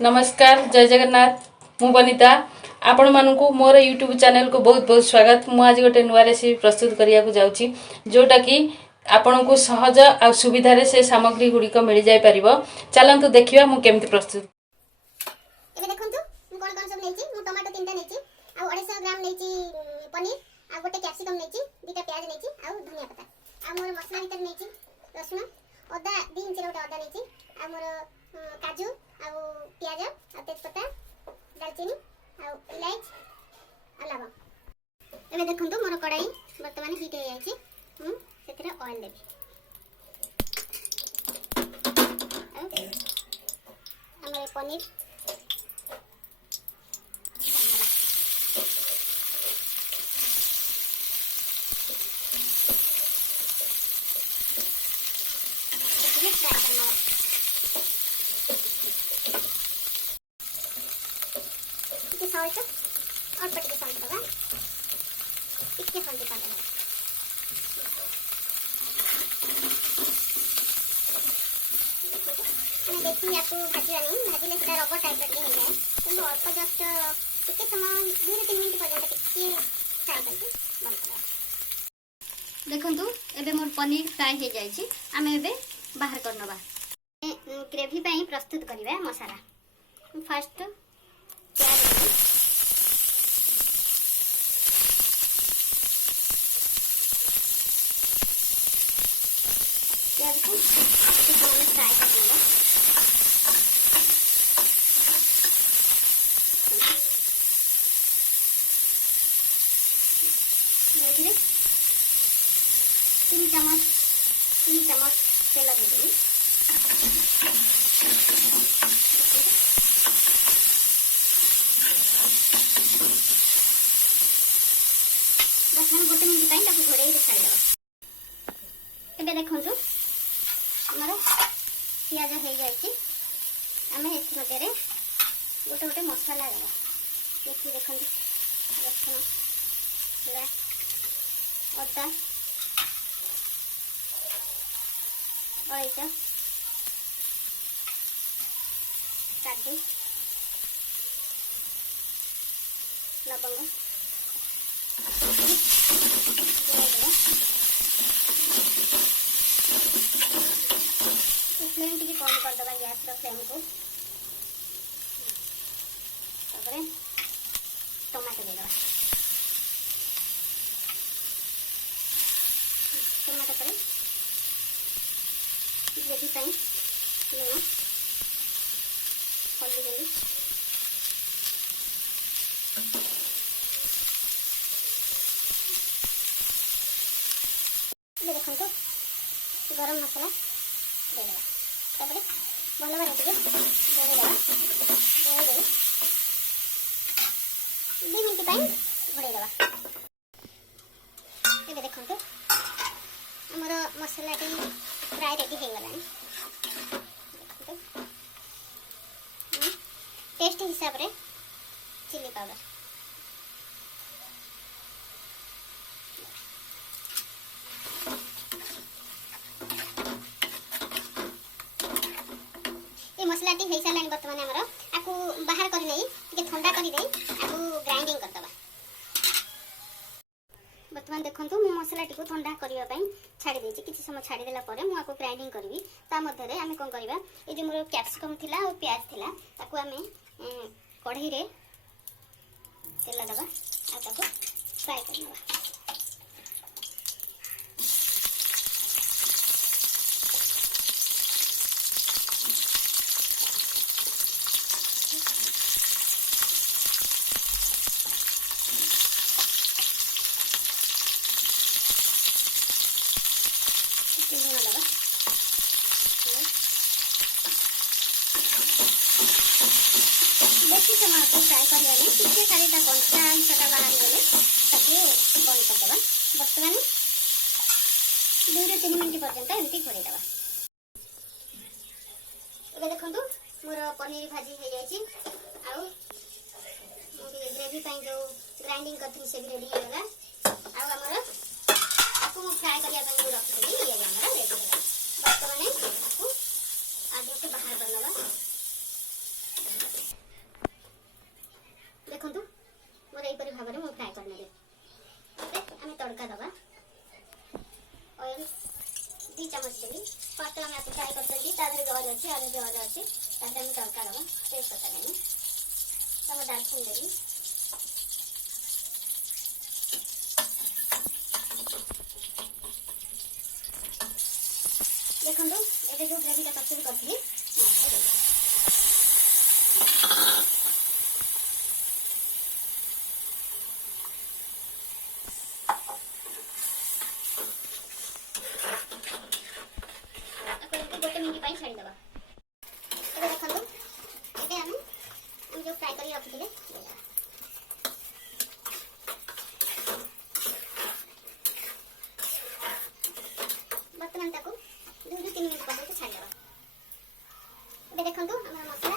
नमस्कार जय जगन्नाथ मु बनिता आपण मानकु मोर यूट्यूब चैनल को बहुत बहुत स्वागत। मु आज गोटे नुआ रेसिपी प्रस्तुत करिया को जाउची जोटा कि आपण को सहज आ सुविधा रे से सामग्री गुडी को मिल जाय परिबो। चलंतु देखिबा मु केमति प्रस्तुत। एबे देखंतु मु कोन कोन सब नेची। मु टमाटो 3टा नेची आ 250 ग्राम नेची पनीर आ गोटे कैप्सिकम नेची 2टा प्याज नेची आ धनिया पत्ता आ मोर मसला भीतर नेची रसुण अदा 2 इंच गोटे अदा नेची आ मोर काजू आ प्याज आ तेजपत्ता दालचीनी आ इलायची आ लवंग। एबे देखंतु मोर कढ़ाई वर्तमान हीट हो जायछि। सेथरे ऑयल देबी हमरे पनीर सॉल्ट और पटके सॉल्ट दबा इसके सॉल्ट पा देबा। मैं बेसी आपको भाजिया नहीं भाजिले सेटा रबर टाइप रे हो जाए तो अल्प जस्ट टिके समय 2-3 मिनिट पर्यंत टिके फ्राई करके बंद करा। देखंतु एबे मोर पनीर फ्राई हो जाय छी। आमे एबे बाहर करनबा ग्रेवी पई प्रस्तुत करिबा मसाला। फर्स्ट प्याज प्याज को फ्राई करना है। 3 चम्मच तेल दे देंगे। बस हम गोटे मिनट टाइम ताको घोड़े छाड़ी देबा। एबे देखंतु हमर प्याज हो जायछि। आमे एथि मते रे गोटे गोटे मसाला देबा। एथि देखंतु रसुण ला अदा अलैचा काजू लवंग फ्लेम टी कम कर दबा गैस रो फ्लेम को। तापरे टमाटो दे दबा। टमाटो पर ग्रेवी पाई लूण हल्दी गुंडी देखो गरम मसला दे दबा। तापरे भल भाବରେ ଟିକେ ଘୋଡ଼େଇ ଦେବା। ଘୋଡ଼େଇ 2 ମିନିଟ୍ ପାଇଁ ଘୋଡ଼େଇ ଦେବା। ଏବେ ଦେଖନ୍ତୁ ଆମର ମସଲାଟି ପ୍ରାୟ ରେଡ଼ି ହେଇଗଲାଣି। ଦେଖନ୍ତୁ टेस्ट हिसाब रे चिली पाउडर मसलाटी हो सारे बर्तमान आमर आपको बाहर कर ठंडा कर ग्राइंडिंग करदे। बर्तमान देखो मु मसलाटी को ठंडा करने छाड़ी देती किसी समय छाड़देला मुझे ग्राइंडिंग करी। ता मध्य आम कौन करवा ये जो मोर कैप्सिकम थिला और प्याज थिला ताको आम कढ़ई रे तेल दबा आ फ्राए करवा। बेसी समय आपको फ्राए करवा टिके खाली कंचा अंशटा बाहर गले बंद करदे। बर्तमान 2-3 मिनट पर्यंत एमती घोड़ेदबा। ए देखो मोर पनीर भाजी हो जाए ग्रेवी जो ग्राइंडिंग करी से भी रेडी होगा। आमर आपको फ्राए करने रखी ये रेडी है। बर्तमान आपको आगे बाहर करना କିଛି ଆଉ ଯଦି ଅଦା ଅଛି ତାପରେ ଆମେ ତଡ଼କା ଦେବା ତେଜପତ୍ତା ଦେବି ତମ ଡାଲଚିନି ଦେବି ଦେଖନ୍ତୁ ଏବେ ଯେଉଁ ଗ୍ରେଭିଟା ପ୍ରସ୍ତୁତ କରିଥିଲି ଗୋଟେ ମିନିଟ୍ ପାଇଁ ଛାଡ଼ିଦେବା ଏବେ ଦେଖନ୍ତୁ ଏବେ ଆମେ ଯେଉଁ ଫ୍ରାଏ କରି ରଖିଥିଲେ ବର୍ତ୍ତମାନ ତାକୁ 2 ରୁ 3 ମିନିଟ୍ ପର୍ଯ୍ୟନ୍ତ ଛାଡ଼ିଦେବା ଏବେ ଦେଖନ୍ତୁ ଆମର ମସଲା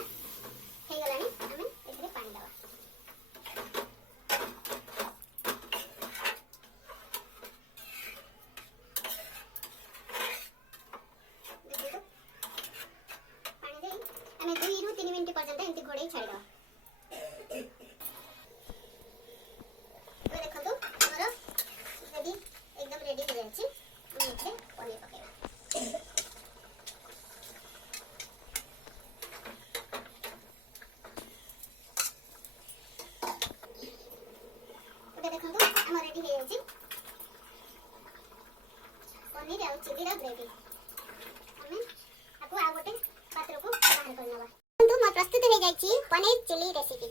ହେଇଗଲାଣି ଆମେ ଏଥିରେ ପାଣି ଦେବା ଆମେ 2 ରୁ 3 ମିନିଟ୍ ପର୍ଯ୍ୟନ୍ତ ଏମିତି ଘୋଡ଼େଇ ଛାଡ଼ିଦେବା ଏବେ ଦେଖନ୍ତୁ ଆମର ଗ୍ରେଭି ଏକଦମ ରେଡି ହେଇଯାଇଛି ଆମେ ଏଥିରେ ପନିର ପକାଇବା ଏବେ ଦେଖନ୍ତୁ ଆମର ରେଡି ହେଇଯାଇଛି ପନିର ଆଉ ଚିଲିର ଗ୍ରେଭି ଆମେ ଆକୁ ଆଉ ଗୋଟେ ପାତ୍ରକୁ ବାହାର କରିନେବା ଦେଖନ୍ତୁ ମୋ ପ୍ରସ୍ତୁତ ହେଇଯାଇଛି ପନିର ଚିଲି ରେସିପି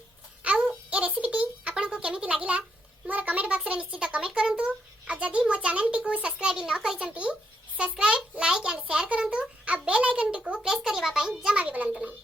ଆଉ ଏ ରେସିପିଟି ଆପଣଙ୍କୁ କେମିତି ଲାଗିଲା ମୋର କମେଣ୍ଟ ବକ୍ସରେ ନିଶ୍ଚିତ କମେଣ୍ଟ କରନ୍ତୁ ଆଉ ଯଦି ମୋ ଚ୍ୟାନେଲଟିକୁ ସବସ୍କ୍ରାଇବ ନ କରିଛନ୍ତି ସବସ୍କ୍ରାଇବ ଲାଇକ୍ ଆଣ୍ଡ ସେୟାର କରନ୍ତୁ ଆଉ ବେଲ୍ ଆଇକନଟିକୁ ପ୍ରେସ୍ କରିବା ପାଇଁ ଜମା ବି ଭୁଲନ୍ତୁ ନାହିଁ।